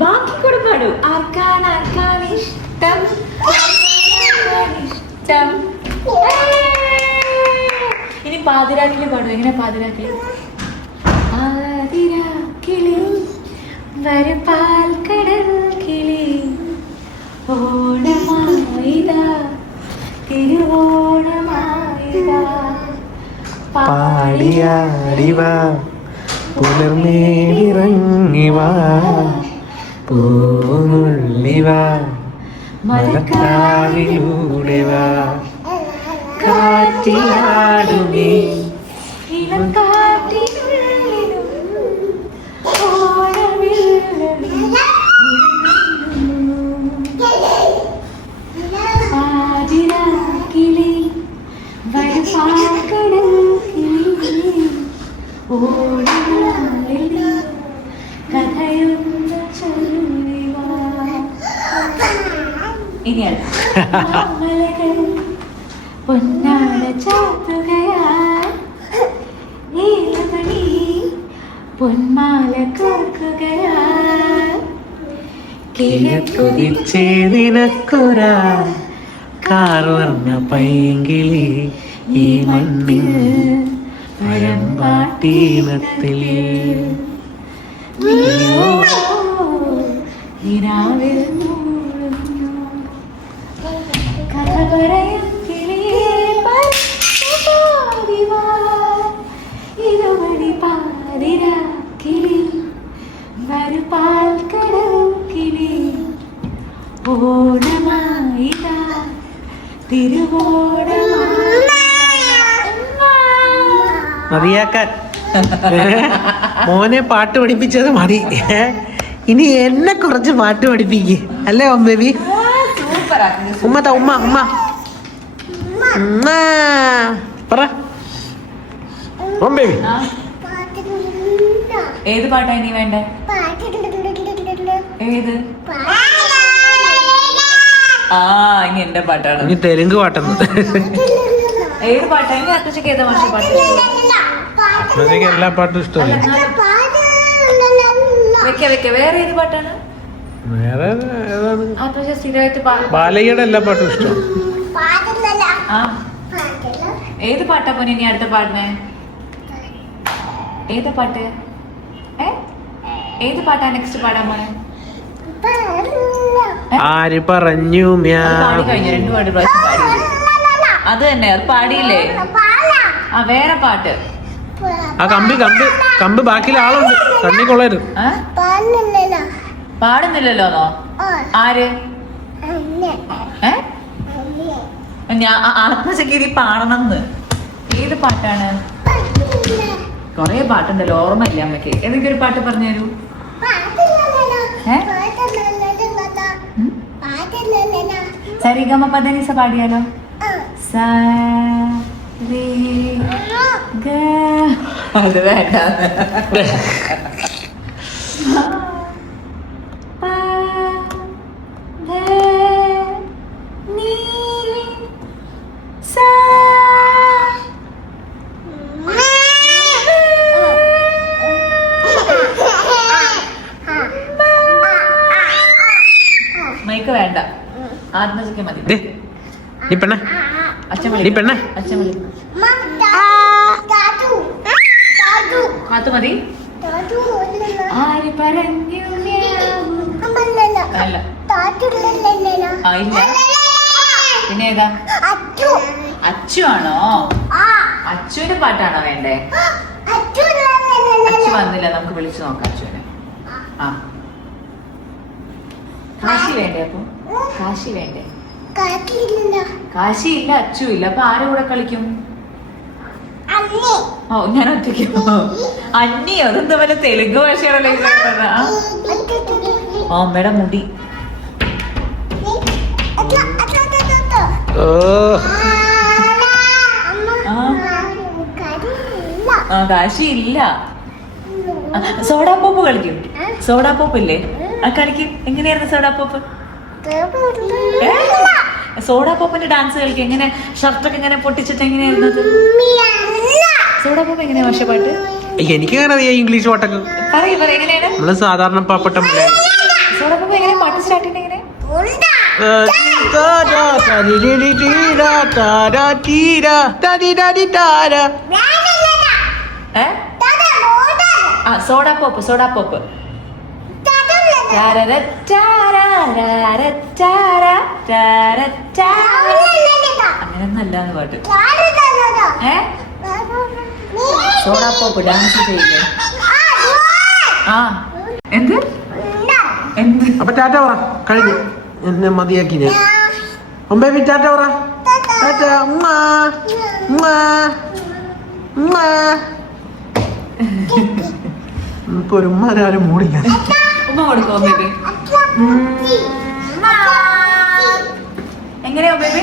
ബാക്കി കൂടെ പാടൂ. ആർക്കാണ് ഇഷ്ടം? ഇനി പാതിരാക്കില് പാടൂ. എങ്ങനെ പാതിരാക്കില്? ആതിരാക്കിളി വരപ്പാൽ കടൽ കിളി ഓണമായിതാ തിരുവോണമായിതാ പാടിയാടിവാ പുലർന്നേറിറങ്ങിവാ പൂനുള്ളിവാ മലക്കാവിലൂടെ വാ കാറ്റിലാടുമേ ഇളം കാറ്റിനുള്ളിലും പാതിരാക്കിളി വരപ്പാൽ കടൽ കിളി ഓണമായിതാ കഥയൊന്ന് ചൊല്ലുവാ. ഇനിയാണ് മലകൾ പൊന്നാട ചാത്തുകയായി നീലമണി പൊന്മാല കോർക്കുകയായി കിഴക്കുതിച്ചേ നിനക്കൊരാ കാർവർണ്ണ പൈങ്കിളി ഈ മണ്ണിൽ പഴമ്പാട്ടീനത്തിൽ നിരാവിൽ കഥ പറയും കിളിയേ പാതിവാ ഇരുമണി പാതിരാക്കിളി വരുപാൽ കടൽ കിളി ഓണമായിതാ മതിയാക്കാൻ മോനെ പാട്ട് പഠിപ്പിച്ചത് മതി. ഇനി എന്നെ കുറച്ച് പാട്ട് പഠിപ്പിക്ക് അല്ലേ ബേബി? ഉമ്മ ഉമ്മ ഉമ്മ ഉമ്മ പറ ബേബി. ഏത് പാട്ടാ ഇനി വേണ്ടേ? ഏത്? ഇനി എന്റെ പാട്ടാണ്. ഇനി തെലുങ്ക് പാട്ടെന്ന്. ഏത് പാട്ടാ? ഇനി അത്തച്ചക്ക് ഏതാ മാഷി പാട്ട്? എല്ലാ പാട്ടും ഇഷ്ടമല്ല. വേറെ ഏത് പാട്ടാണ്? വേറെ ഏതാണ്? അത്തച്ച സ്ഥിരമായിട്ട് ബാലയ്യയുടെ എല്ലാ പാട്ടും ഇഷ്ടം. ഏത് പാട്ടാ പോനെ ഇനി അടുത്ത പാടുന്നേ? ഏത് പാട്ട്? ഏത് പാട്ടാ നെക്സ്റ്റ് പാടാൻ പോണേ? ആര് പറഞ്ഞു പാടി കഴിഞ്ഞു. 2 പാട്ട് പ്രാവശ്യം പാടി. അത് തന്നെ അത് പാടിയില്ലേ? വേറെ പാട്ട്. ആ കമ്പ് ബാക്കിയുള്ള ആളുണ്ട് കണ്ണി കൊള്ളരുത്. പാടുന്നില്ലല്ലോന്നോ? ആര്? ഞാൻ ആത്മശക്തി പാടണമെന്ന്. ഏത് പാട്ടാണ്? കൊറേ പാട്ടുണ്ടല്ലോ, ഓർമ്മയില്ല അമ്മക്ക്. ഏതെങ്കിലും ഒരു പാട്ട് പറഞ്ഞു തരൂ. സരിഗമ പദനിസ പാടിയാലോ? അത് വേണ്ട. മൈക്ക് വേണ്ട, ആത്മശക്തി മതി. അച്ഛൻ കാത്തു മതി. ആര് പറഞ്ഞു? അല്ല. പിന്നെ ഏതാ? അച്ചു ആണോ? അച്ചുവിന്റെ പാട്ടാണോ വേണ്ടേ? അച്ചു വന്നില്ല, നമുക്ക് വിളിച്ചു നോക്കാം അച്ചുവിനെ. കാശി വേണ്ടേ? അപ്പൊ കാശി വേണ്ടേ? കാശി ഇല്ല, അച്ചു ഇല്ല. അപ്പൊ ആരും കൂടെ കളിക്കും? ഞാൻ ഒറ്റയ്ക്ക്. അന്നിയോ? അതെന്താ പോലെ തെലുങ്ക് ഭാഷയാണല്ലോ. അമ്മയുടെ മുടി. കാശി ഇല്ല. സോഡാപ്പോപ്പ് കളിക്കും. സോഡാപ്പോപ്പ് ഇല്ലേ? കളിക്കും. എങ്ങനെയായിരുന്നു സോഡാപ്പോപ്പ്? സോഡാ പോപ്പന്റെ ഡാൻസ് കളിക്കുക എങ്ങനെ ഷർട്ടൊക്കെ ഇങ്ങനെ പൊട്ടിച്ചിട്ട് എങ്ങനെയായിരുന്നത്? സോഡാ പോപ്പ് എങ്ങനെയാ പക്ഷെ പാട്ട്? എനിക്ക് അങ്ങനെ അറിയാം ഇംഗ്ലീഷ് പാട്ടൊക്കെ. പറയ എങ്ങനെയാണ് നമ്മള് സാധാരണ പാവപ്പെട്ട സോഡാ പോപ്പ് എങ്ങനെ പാട്ട് സ്റ്റാർട്ട് ചെയ്യണ എങ്ങനെ? സോഡാ പോപ്പ് അങ്ങനെയൊന്നല്ലാന്ന് പാട്ട്. സോഡാ പോപ്പ് ഡാൻസ് ചെയ്യില്ലേ? ആ എന്ത് എന്ത് അപ്പൊ ടാറ്റ പറ, കഴിഞ്ഞു, എന്നെ മതിയാക്കി ഞാൻ. ബേബി ടാറ്റ പറ. ടാറ്റ. ഉമ്മാ. ഉമ്മാ. ഉമ്മാ. ഇപ്പൊ ഒരു ഉമ്മാരും മൂടില്ല. ഉമ്മ കൊടുക്കോ ബേബി? എങ്ങനെയാ ബേബി?